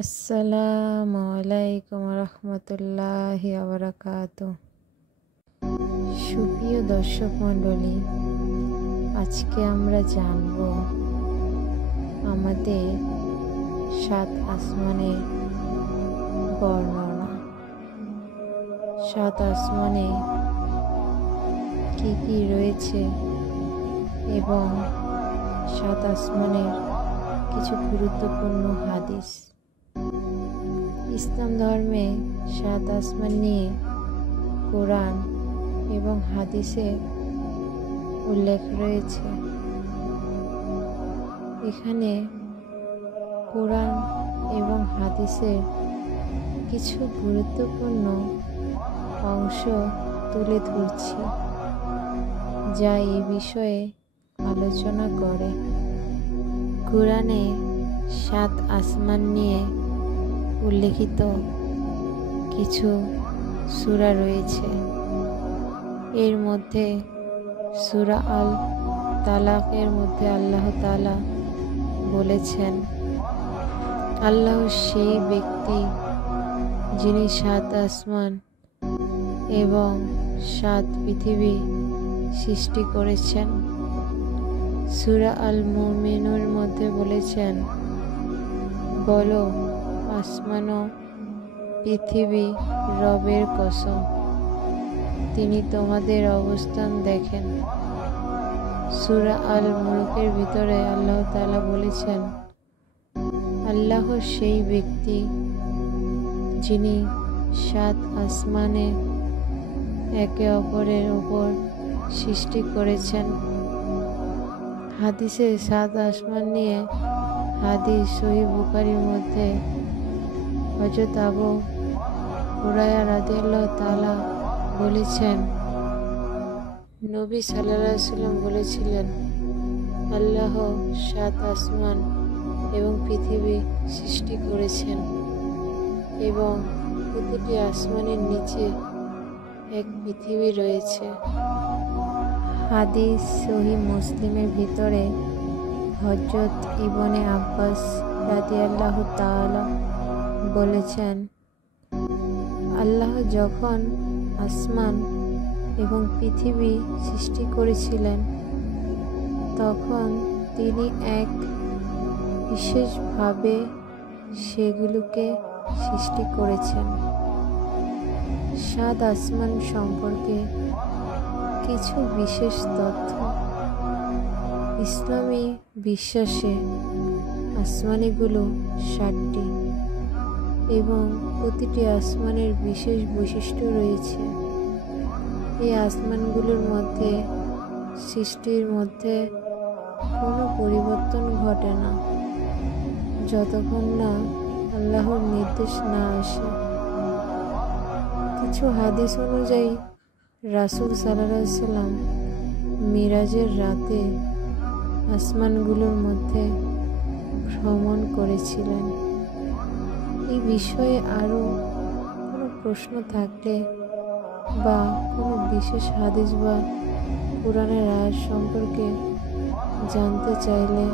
আসসালামু আলাইকুম রহমতুল্লাহি বারাকাতুহু। সুপ্রিয় দর্শক মণ্ডলী, আজকে আমরা জানব আমাদের 7 আসমানের বর্ণনা। 7 আসমানে কি কি রয়েছে এবং 7 আসমানের কিছু গুরুত্বপূর্ণ হাদিস। ইসলাম ধর্মে 7 আসমান নিয়ে কোরআন এবং হাদিসে উল্লেখ রয়েছে। এখানে কোরআন এবং হাদিসের কিছু গুরুত্বপূর্ণ অংশ তুলে ধরছি, যা এই বিষয়ে আলোচনা করে। কোরআনে 7 আসমান নিয়ে উল্লেখিত কিছু সূরা রয়েছে। এর মধ্যে সূরা আল তালাকের মধ্যে আল্লাহ তাআলা বলেছেন, আল্লাহ সেই ব্যক্তি যিনি 7 আসমান এবং 7 পৃথিবী সৃষ্টি করেছেন। সূরা আল মুমিনুর মধ্যে বলেছেন, বলো আসমান ও পৃথিবী রবের কসম, তিনি তোমাদের অবস্থান দেখেন। সূরা আল মুলকের ভিতরে আল্লাহ তাআলা বলেছেন, আল্লাহ সেই ব্যক্তি যিনি 7 আসমানে একে অপরের উপর সৃষ্টি করেছেন। হাদিসে 7 আসমান নিয়ে হাদিস সহিহ বুখারীর মধ্যে হযরত আবু হুরায়রা রাদিয়াল্লাহু তাআলা বলেছেন, নবী সাল্লাল্লাহু আলাইহি ওয়াসাল্লাম বলেছিলেন, আল্লাহ 7 আসমান এবং পৃথিবী সৃষ্টি করেছেন এবং প্রতিটি আসমানের নিচে এক পৃথিবী রয়েছে। হাদিস সহিহ মুসলিমের ভিতরে হযরত ইবনে আব্বাস রাদিয়াল্লাহু তাআলা বলেছেন, আল্লাহ যখন আসমান এবং পৃথিবী সৃষ্টি করেছিলেন, তখন তিনি এক বিশেষভাবে সেগুলোকে সৃষ্টি করেছেন। 7 আসমান সম্পর্কে কিছু বিশেষ তথ্য। ইসলামী বিশ্বাসে আসমানগুলো 7টি এবং প্রতিটি আসমানের বিশেষ বৈশিষ্ট্য রয়েছে। এই আসমানগুলোর মধ্যে সৃষ্টির মধ্যে কোনো পরিবর্তন ঘটে না যতক্ষণ না আল্লাহর নির্দেশ না আসে। কিছু হাদিস অনুযায়ী রাসূল সাল্লাল্লাহু আলাইহি ওয়াসাল্লাম মিরাজের রাতে আসমানগুলোর মধ্যে ভ্রমণ করেছিলেন। এই বিষয়ে আরও কোনো প্রশ্ন থাকলে বা কোনো বিশেষ হাদিস বা কোরআনের আয়াত সম্পর্কে জানতে চাইলে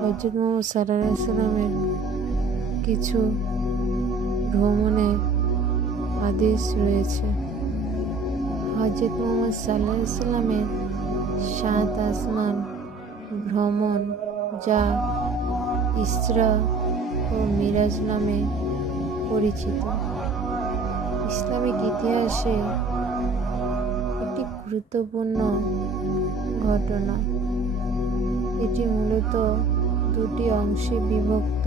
হযরত মুহাম্মদ সাল্লাল্লাহু আলাইহি ওয়াসাল্লামের কিছু ভ্রমণের হাদিস রয়েছে। হযরত মুহাম্মদ সাল্লাল্লাহু আলাইহি ওয়াসাল্লামের 7 আসমান ভ্রমণ, যা ইসরা ও মিরাজ নামে পরিচিত, ইসলামিক ইতিহাসে একটি গুরুত্বপূর্ণ ঘটনা। এটি মূলত 2টি অংশে বিভক্ত।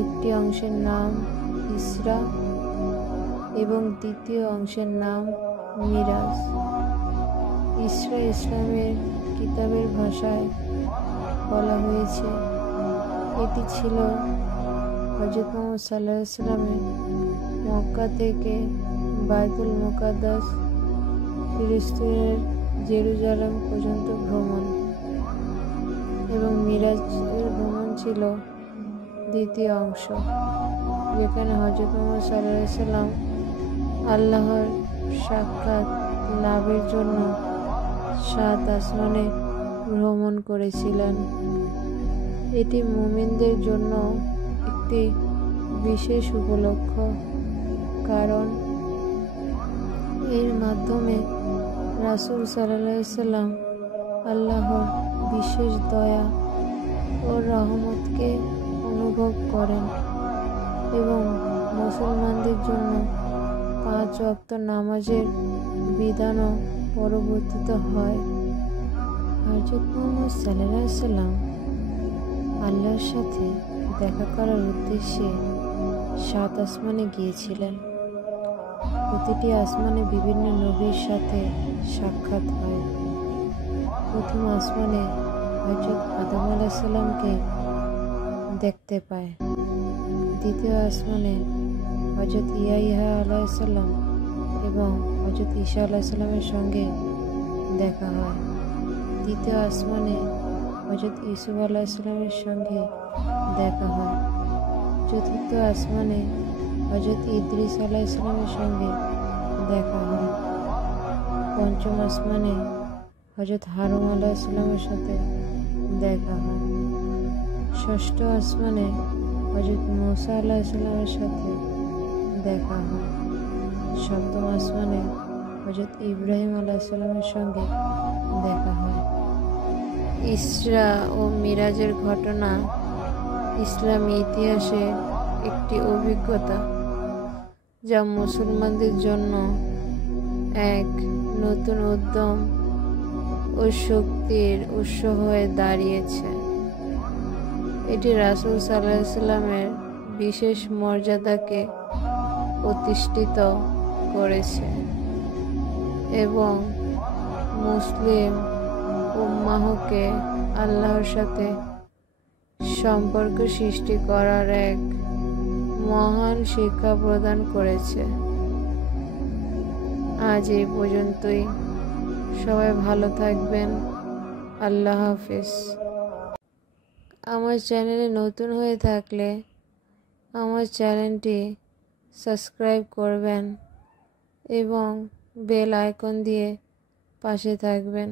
একটি অংশের নাম ইসরা এবং দ্বিতীয় অংশের নাম মিরাজ। ইসরা ইসলামের কিতাবের ভাষায় বলা হয়েছে, এটি ছিল হযরত মুহাম্মদ সাল্লাল্লাহু আলাইহি ওয়াসাল্লামের মক্কা থেকে বাইতুল মুকাদ্দাস ফিলিস্তিনের জেরুজালেম পর্যন্ত ভ্রমণ, এবং মিরাজের ভ্রমণ ছিল দ্বিতীয় অংশ, যেখানে হযরত মুহাম্মদ সাল্লাল্লাহু আলাইহি ওয়াসাল্লাম আল্লাহর সাক্ষাৎ লাভের জন্য 7 আসমানে ভ্রমণ করেছিলেন। এটি মুমিনদের জন্য একটি বিশেষ উপলক্ষ, কারণ এর মাধ্যমে রাসূল সাল্লাল্লাহু আলাইহি সাল্লাম আল্লাহর বিশেষ দয়া ও রহমতকে অনুভব করেন এবং মুসলমানদের জন্য 5 ওয়াক্ত নামাজের বিধানও পরিবর্তিত হয়। হযরত মুহাম্মদ সাল্লাল্লাহু আলাইহি সাল্লাম আল্লাহর সাথে দেখা করার উদ্দেশ্যে 7 আসমানে গিয়েছিলেন। প্রতিটি আসমানে বিভিন্ন নবীর সাথে সাক্ষাৎ হয়। প্রথম আসমানে হযরত আদম আলাইহিস সালামকে দেখতে পায়। দ্বিতীয় আসমানে হযরত ইয়াহইয়া আলাইহিস সালাম এবং হযরত ঈসা আলাইহিস সালামের সঙ্গে দেখা হয়। তৃতীয় আসমানে হযরত ইউসুফ আলাইহিস সালামের সঙ্গে দেখা হয়। চতুর্থ আসমানে হযরত ইদ্রিস আলাইহিস সালামের সঙ্গে দেখা হয়। পঞ্চম আসমানে হযরত হারুন আলাইহিস সালামের সাথে দেখা হয়। ষষ্ঠ আসমানে হযরত মূসা আলাইহিস সালামের সাথে দেখা হয়। সপ্তম আসমানে হযরত ইব্রাহিম আলাইহিস সালামের সঙ্গে দেখা হয়। ইসরা ও মিরাজের ঘটনা ইসলামী ইতিহাসে একটি অভিজ্ঞতা যা মুসলমানদের জন্য এক নতুন উদ্যম ও শক্তির উৎস হয়ে দাঁড়িয়েছে। এটি রাসূল সাল্লাল্লাহু আলাইহি সাল্লামের বিশেষ মর্যাদাকে প্রতিষ্ঠিত করেছে এবং মুসলিম উম্মাহকে আল্লাহর সাথে সম্পর্ক সৃষ্টি করার এক মহান শিক্ষা প্রদান করেছে। আজ এই পর্যন্তই। সবাই ভালো থাকবেন। আল্লাহ হাফেজ। আমার চ্যানেলে নতুন হয়ে থাকলে আমার চ্যানেলটি সাবস্ক্রাইব করবেন এবং বেল আইকন দিয়ে পাশে থাকবেন।